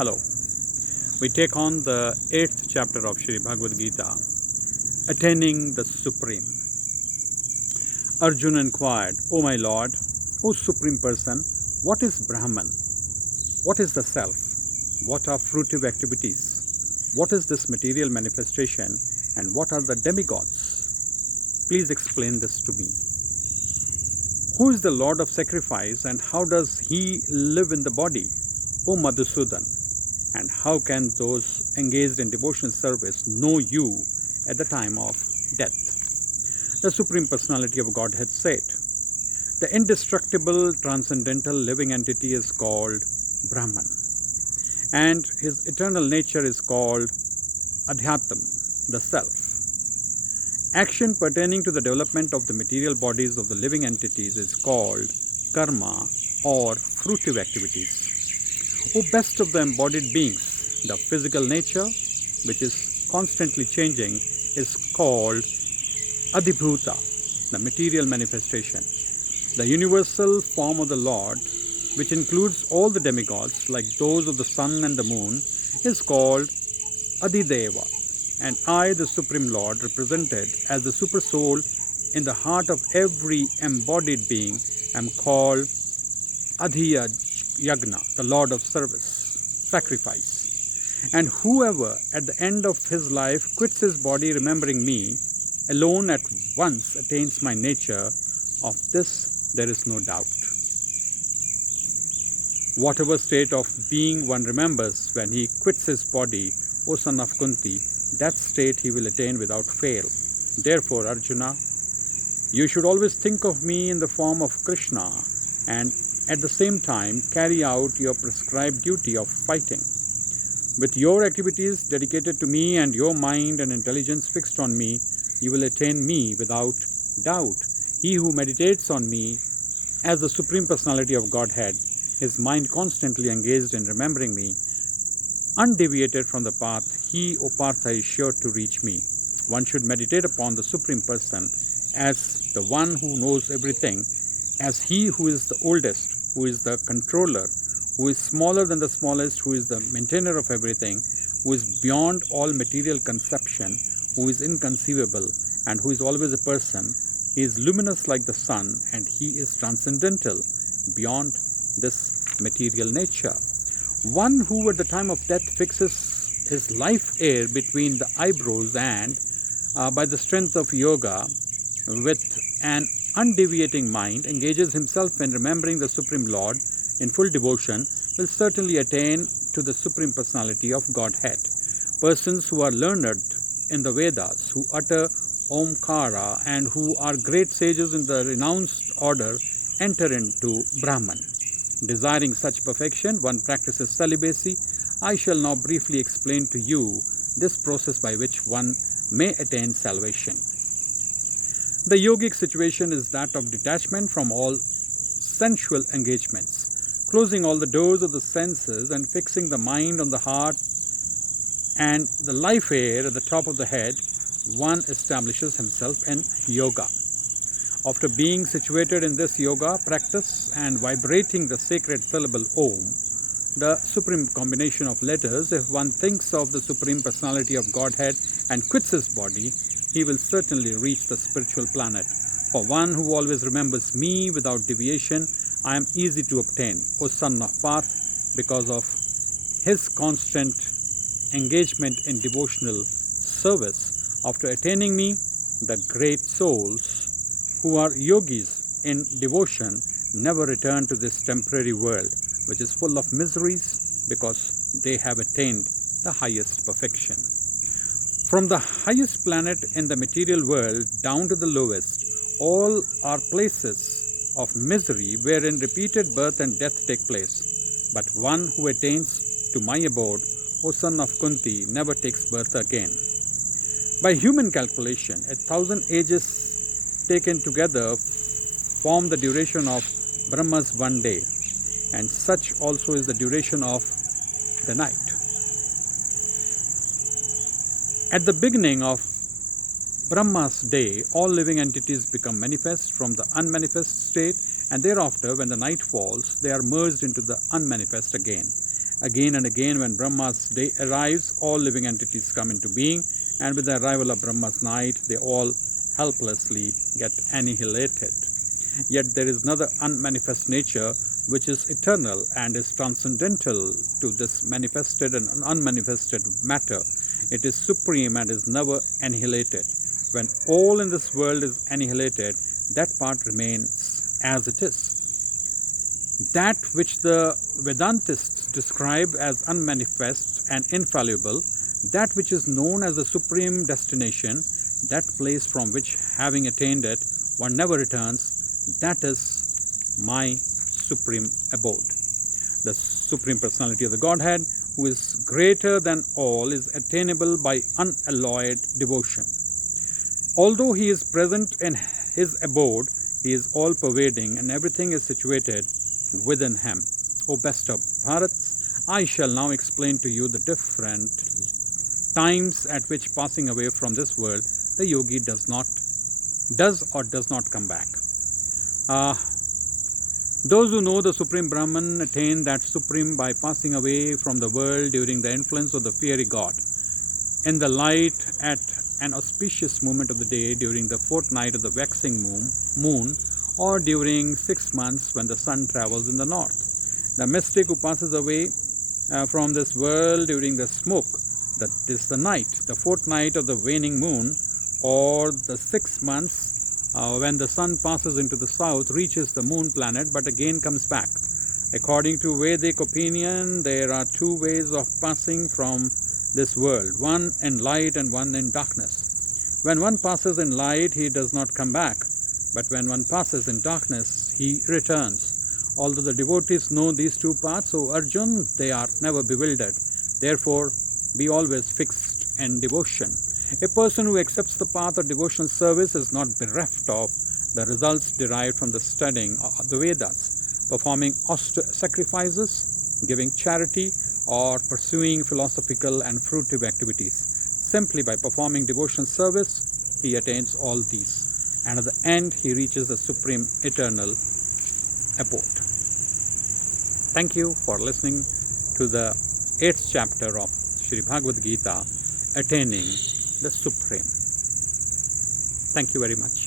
Hello. We take on the 8th chapter of Shri Bhagavad Gita, Attaining the Supreme. Arjuna inquired, O my Lord, O Supreme Person, what is Brahman? What is the Self? What are fruitive activities? What is this material manifestation? And what are the demigods? Please explain this to me. Who is the Lord of sacrifice and how does he live in the body? O Madhusudan, and how can those engaged in devotional service know you at the time of death? The Supreme Personality of Godhead said, the indestructible, transcendental living entity is called Brahman, and his eternal nature is called Adhyatam, the Self. Action pertaining to the development of the material bodies of the living entities is called karma or fruitive activities. O best of the embodied beings, the physical nature, which is constantly changing, is called Adhibhuta, the material manifestation. The universal form of the Lord, which includes all the demigods, like those of the sun and the moon, is called Adhideva. And I, the Supreme Lord, represented as the Super Soul in the heart of every embodied being, am called Adhiyagna, the Lord of service, sacrifice. And whoever at the end of his life quits his body remembering me, alone at once attains my nature. Of this there is no doubt. Whatever state of being one remembers when he quits his body, O son of Kunti, that state he will attain without fail. Therefore, Arjuna, you should always think of me in the form of Krishna and at the same time carry out your prescribed duty of fighting. With your activities dedicated to me and your mind and intelligence fixed on me, you will attain me without doubt. He who meditates on me as the Supreme Personality of Godhead, his mind constantly engaged in remembering me, undeviated from the path, he, O Partha, is sure to reach me. One should meditate upon the Supreme Person as the one who knows everything, as he who is the oldest, who is the controller, who is smaller than the smallest, who is the maintainer of everything, who is beyond all material conception, who is inconceivable, and who is always a person. He is luminous like the sun, and he is transcendental beyond this material nature. One who at the time of death fixes his life air between the eyebrows and, by the strength of yoga, with an undeviating mind, engages himself in remembering the Supreme Lord in full devotion, will certainly attain to the Supreme Personality of Godhead. Persons who are learned in the Vedas, who utter Omkara, and who are great sages in the renounced order, enter into Brahman. Desiring such perfection, one practices celibacy. I shall now briefly explain to you this process by which one may attain salvation. The yogic situation is that of detachment from all sensual engagements, closing all the doors of the senses and fixing the mind on the heart and the life air at the top of the head. One establishes himself in yoga. After being situated in this yoga practice and vibrating the sacred syllable Om, the supreme combination of letters, if one thinks of the Supreme Personality of Godhead and quits his body, he will certainly reach the spiritual planet. For one who always remembers me without deviation, I am easy to obtain, O son of Parth, because of his constant engagement in devotional service. After attaining me, the great souls who are yogis in devotion never return to this temporary world, which is full of miseries, because they have attained the highest perfection. From the highest planet in the material world down to the lowest, all are places of misery wherein repeated birth and death take place. But one who attains to my abode, O son of Kunti, never takes birth again. By human calculation, 1,000 ages taken together form the duration of Brahma's one day, and such also is the duration of the night. At the beginning of Brahma's day, all living entities become manifest from the unmanifest state, and thereafter, when the night falls, they are merged into the unmanifest again. Again and again, when Brahma's day arrives, all living entities come into being, and with the arrival of Brahma's night, they all helplessly get annihilated. Yet there is another unmanifest nature which is eternal and is transcendental to this manifested and unmanifested matter. It is supreme and is never annihilated. When all in this world is annihilated, that part remains as it is. That which the Vedantists describe as unmanifest and infallible, that which is known as the supreme destination, that place from which, having attained it, one never returns, that is my supreme abode. The Supreme Personality of the Godhead, who is greater than all, is attainable by unalloyed devotion. Although he is present in his abode, he is all-pervading and everything is situated within him. O best of Bharats, I shall now explain to you the different times at which, passing away from this world, the yogi does or does not come back. Those who know the Supreme Brahman attain that Supreme by passing away from the world during the influence of the fiery god. In the light at an auspicious moment of the day, during the fortnight of the waxing moon, or during 6 months when the sun travels in the north. The mystic who passes away from this world during the smoke, that is the night, the fortnight of the waning moon, or the 6 months when the sun passes into the south, reaches the moon planet but again comes back. According to Vedic opinion, there are two ways of passing from this world, one in light and one in darkness. When one passes in light, he does not come back, but when one passes in darkness, he returns. Although the devotees know these two paths, O Arjun, they are never bewildered. Therefore, be always fixed in devotion. A person who accepts the path of devotional service is not bereft of the results derived from the studying of the Vedas, performing sacrifices, giving charity, or pursuing philosophical and fruitive activities. Simply by performing devotional service, he attains all these, and at the end he reaches the supreme eternal abode. Thank you for listening to the 8th chapter of Shri Bhagavad Gita, Attaining the Supreme. Thank you very much.